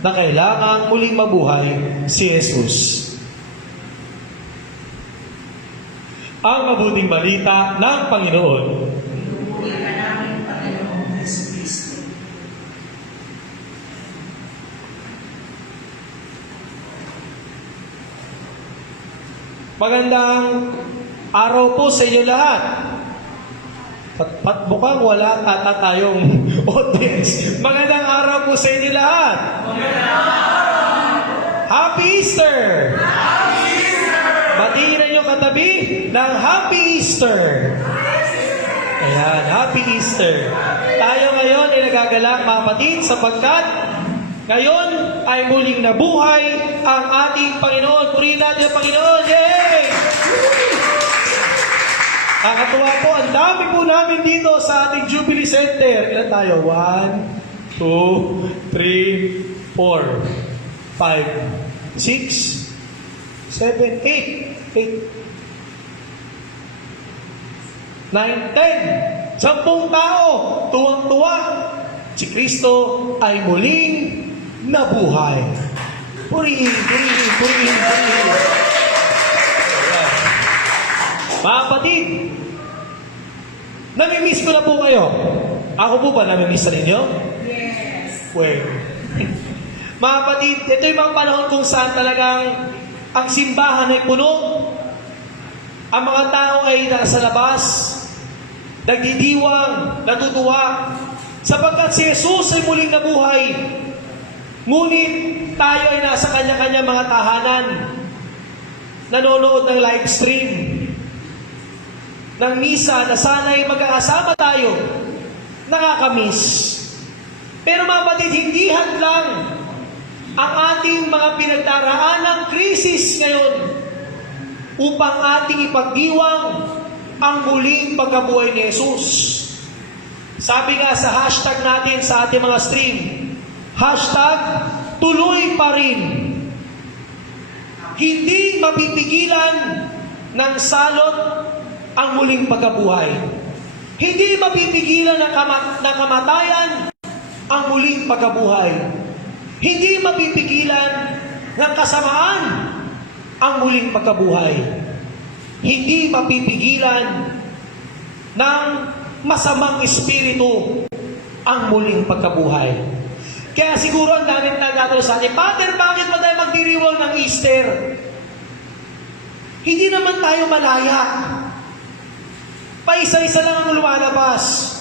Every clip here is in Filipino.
na kailangang muling mabuhay si Jesus. Ang mabuting balita ng Panginoon. Pinupuri ka namin, Panginoong Jesucristo. Magandang araw po sa inyo lahat. Mukhang wala ata tayong audience. Magandang araw po sa inyo lahat. Happy Easter! Happy Easter! Batiin na nyo katabi ng Happy Easter. Ayan, Happy Easter. Tayo ngayon ay nagagalak mga kapatid sapagkat ngayon ay muling nabuhay ang ating Panginoon. Purihin natin ang Panginoon. Yay! Nakakatuwa po, ang dami po namin dito sa ating Jubilee Center. Ilan tayo? 1, 2, 3, 4, 5, 6, 7, 8, 9, 10. 10 tao, tuwang-tuwa. Si Kristo ay muling nabuhay. Purihin, purihin, purihin, purihin. Mga kapatid, namimiss ko na po kayo. Ako po ba namimiss na ninyo? Yes. Well, mga kapatid, ito yung mga panahon kung saan talagang ang simbahan ay puno. Ang mga tao ay nasa labas, nagdidiwang, natutuwa, sapagkat si Jesus ay muling nabuhay. Ngunit tayo ay nasa kanya-kanya mga tahanan, nanonood ng live stream, ng misa na sana'y magkakasama tayo, nakakamiss. Pero mga kapatid, hindi hadlang ang ating mga pinagdaraan ng krisis ngayon upang ating ipagdiwang ang muling pagkabuhay ni Jesus. Sabi nga sa hashtag natin sa ating mga stream, hashtag tuloy pa rin. Hindi mapipigilan ng salot ang muling pagkabuhay. Hindi mapipigilan ng kamatayan ang muling pagkabuhay. Hindi mapipigilan ng kasamaan ang muling pagkabuhay. Hindi mapipigilan ng masamang espiritu ang muling pagkabuhay. Kaya siguro ang daming nagtatanong sa atin, Pater, bakit ba tayo magdiriwang ng Easter? Hindi naman tayo malaya. Paisa-isa lang ang lumalabas.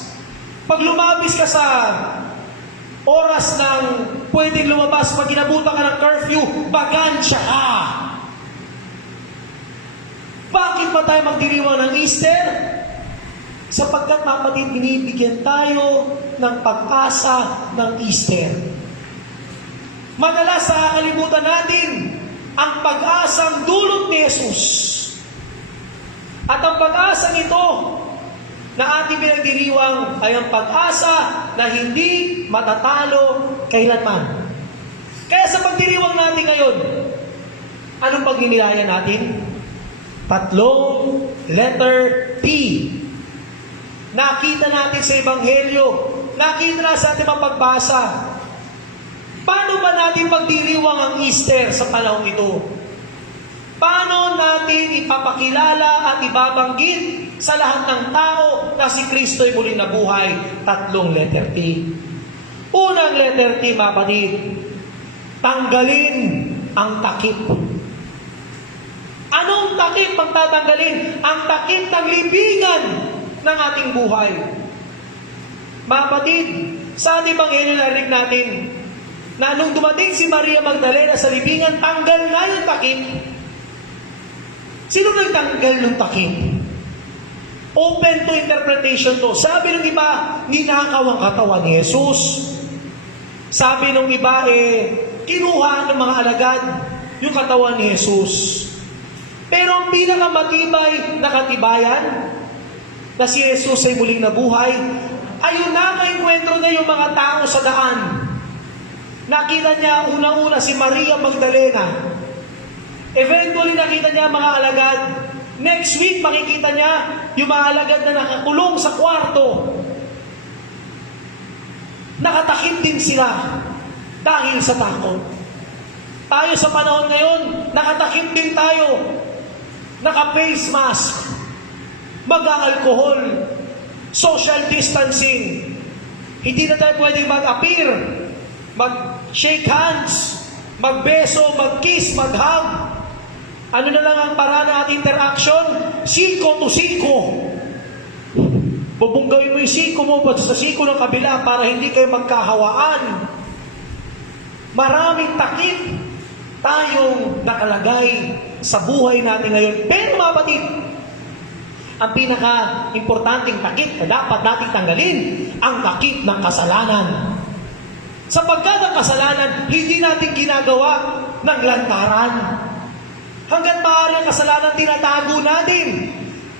Pag lumabis ka sa oras ng pwedeng lumabas, pag inabutan ka ng curfew, bagansya ka. Bakit ba tayo magdiriwang ng Easter? Sapagkat mapatid, binibigyan tayo ng pag-asa ng Easter. Madalas sa kalimutan natin ang pag-asang dulot ni Jesus. At ang pag-asang ito na ating pinagdiriwang ay ang pag-asa na hindi matatalo kailanman. Kaya sa pagdiriwang natin ngayon, anong pagninilaya natin? 3 letter P. Nakita natin sa Ebanghelyo, nakita na sa ating pagbasa. Paano ba natin pagdiriwang ang Easter sa panahon ito? Paano natin ipapakilala at ibabanggit sa lahat ng tao na si Kristo ay muling nabuhay? 3 letter T. Unang letter T, mga kapatid, tanggalin ang takip. Anong takip ang tatanggalin? Ang takip ng libingan ng ating buhay. Mga kapatid, sa ating Ebanghelyo narinig natin na nung dumating si Maria Magdalena sa libingan, tanggal na yung takip. Sino nagtanggal ng takip? Open to interpretation to. Sabi ng iba, ninakaw ang katawan ni Jesus. Sabi ng iba, kinuha ng mga alagad yung katawan ni Jesus. Pero ang pinakamatibay na katibayan na si Jesus ay muling nabuhay, ayun na maenkwentro na yung mga tao sa daan. Nakita niya unang-una si Maria Magdalena. Eventually nakita niya mga alagad. Next week makikita niya yung mga alagad na nakakulong sa kwarto. Nakatakip din sila. dahil sa takot. Tayo sa panahon ngayon, nakatakip din tayo, naka-face mask, mag-aalkohol, social distancing. Hindi na tayo pwedeng mag-appear, mag-shake hands, magbeso, mag-kiss, mag-hug. Ano na lang ang paraan ng ating interaction? Siko to siko. Bubunggawin mo yung siko mo sa siko ng kabila para hindi kayo magkahawaan. Maraming takip tayong nakalagay sa buhay natin ngayon. Pero mga kapatid, ang pinaka-importanting takip na dapat nating tanggalin, ang takip ng kasalanan. Sapagkat ang kasalanan, hindi natin ginagawa ng lantaran. Hanggat maaari ang kasalanan, tinatago natin.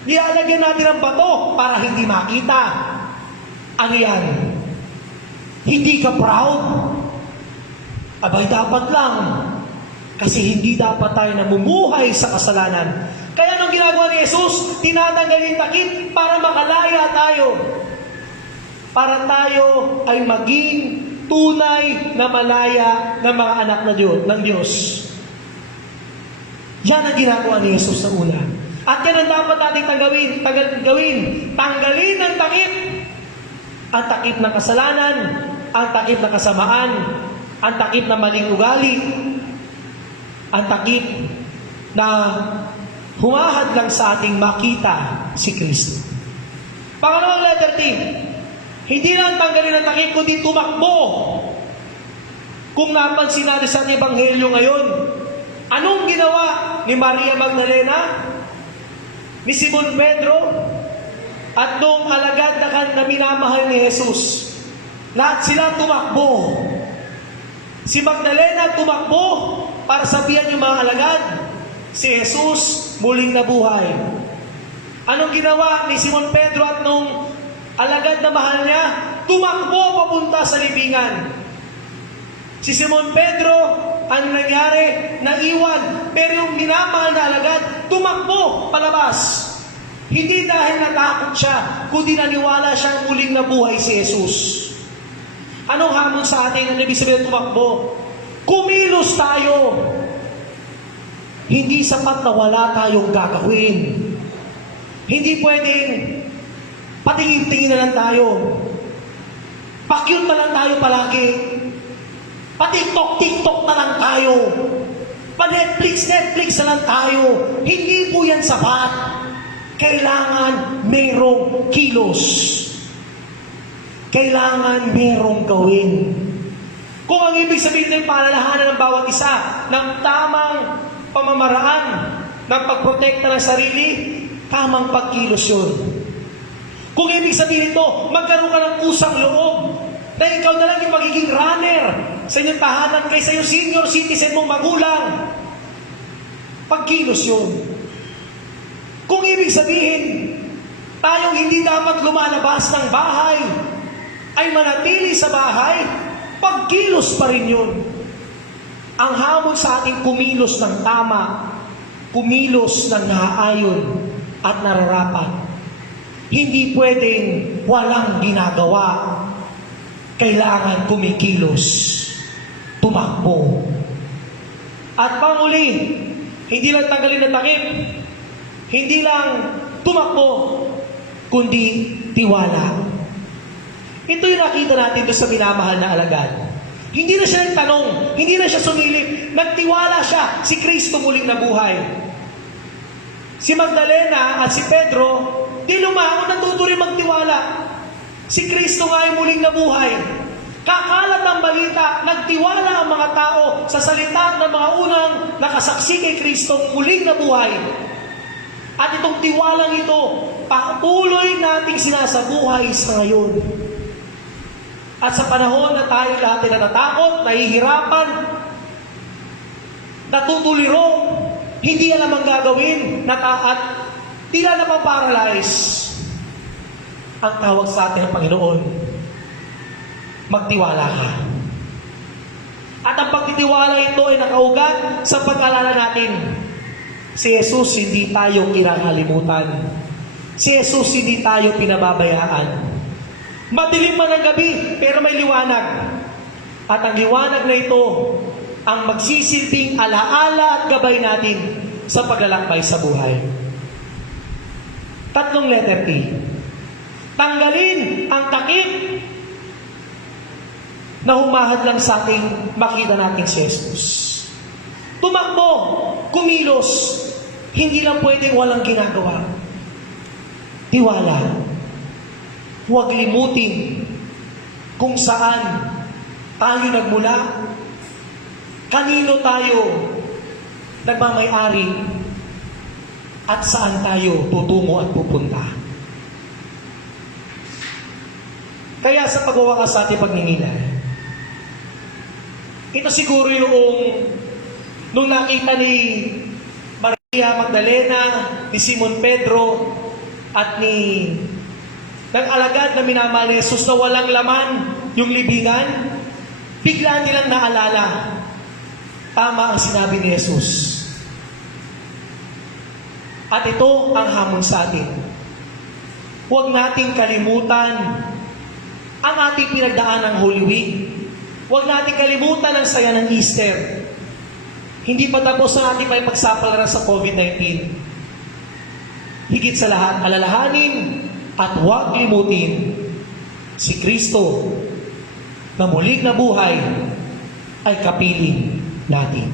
Nilalagyan natin ng bato para hindi makita. Ano yan? Hindi ka proud? Abay, dapat lang. Kasi hindi dapat tayo namumuhay sa kasalanan. Kaya anong ginagawa ni Jesus? Tinatanggal yung takip para makalaya tayo. Para tayo ay maging tunay na malaya na mga anak ng Diyos. Yan ang ginagawa ni Jesus sa una. At yan ang dapat natin gawin. Tanggalin ang takip. Ang takip ng kasalanan, ang takip ng kasamaan, ang takip ng maling ugali, ang takip na humahad lang sa ating makita si Kristo. Pangalawang letter T, hindi lang tanggalin ang takip, kundi tumakbo. Kung napansin natin sa ating ebanghelyo ngayon, anong ginawa ni Maria Magdalena, ni Simon Pedro, at nung alagad na minamahal ni Jesus? Lahat sila tumakbo. Si Magdalena tumakbo para sabihan yung mga alagad, si Jesus muling nabuhay. Anong ginawa ni Simon Pedro at nung alagad na mahal niya? Tumakbo papunta sa libingan. Si Simon Pedro, ano nangyari? Naiwan. Pero yung minamahal na alagad, tumakbo palabas. Hindi dahil natakot siya, kundi naniwala siyang muling nabuhay si Jesus. Anong hamon sa atin? Ang ibig sabihin tumakbo? Kumilos tayo. Hindi sapat na wala tayong gagawin. Hindi pwedeng patingin-tingin na lang tayo. Pakyut na lang tayo palagi. Pa-TikTok na lang tayo. Pa-Netflix na lang tayo. Hindi po yan sapat. Kailangan merong kilos. Kailangan merong gawin. Kung ang ibig sabihin ng palalahanan ng bawat isa ng tamang pamamaraan ng pagprotekta ng sarili, tamang pagkilos yun. Kung ibig sabihin ito, magkaroon ka ng kusang loob na ikaw na lang yung magiging runner sa inyong tahanan kaysa yung senior citizen mong magulang. Pagkilos yun. Kung ibig sabihin, tayong hindi dapat lumalabas ng bahay, ay manatili sa bahay, pagkilos pa rin yun. Ang hamon sa ating kumilos ng tama, kumilos ng naaayon at nararapat. Hindi pwedeng walang ginagawa. Kailangan kumikilos, tumakbo. At panguli, hindi lang tanggalin ang takip, hindi lang tumakbo, kundi tiwala. Ito yung nakita natin doon sa minamahal na alagad. Hindi na siya nagtanong, hindi na siya sumilip, nagtiwala siya, si Kristo muling nabuhay. Si Magdalena at si Pedro, di lumangon, natuto rin magtiwala. Si Kristo nga ay muling nabuhay. Kakalat ang balita, nagtiwala ang mga tao sa salita ng mga unang nakasaksi kay Kristo muling nabuhay. At itong tiwalang ito, patuloy nating sinasabuhay sa ngayon. At sa panahon na tayo lahat ay natatakot, nahihirapan, natutuliro, hindi alam ang gagawin, at tila napaparalyze, ang tawag sa atin ng Panginoon, magtiwala ka. At ang pagtitiwala ito ay nakaugat sa pag-alala natin. Si Jesus hindi tayo kinakalimutan. Si Jesus hindi tayo pinababayaan. Madilim man ang gabi, pero may liwanag. At ang liwanag na ito ang magsisilbing alaala at gabay natin sa paglalakbay sa buhay. 3 letter T. Tanggalin ang takip na humahad lang sa ating makita natin si Jesus. Tumakbo, kumilos, hindi lang pwedeng walang ginagawa. Tiwala. Huwag limutin kung saan tayo nagmula, kanino tayo nagmamay-ari, at saan tayo tutungo at pupunta. Kaya sa pagwawakas sa ating pagninilay, ito siguro yung nung nakita ni Maria Magdalena, ni Simon Pedro, at ni ng alagad na minamahal ni Jesus na walang laman yung libingan, bigla nilang naalala, tama ang sinabi ni Jesus. At ito ang hamon sa atin. Huwag nating kalimutan ang ating pinagdaan ng Holy Week. Huwag nating kalimutan ang saya ng Easter. Hindi pa tapos ang ating may pagsapalaran sa COVID-19. Higit sa lahat, alalahanin at huwag limutin si Kristo na muling nabuhay ay kapiling natin.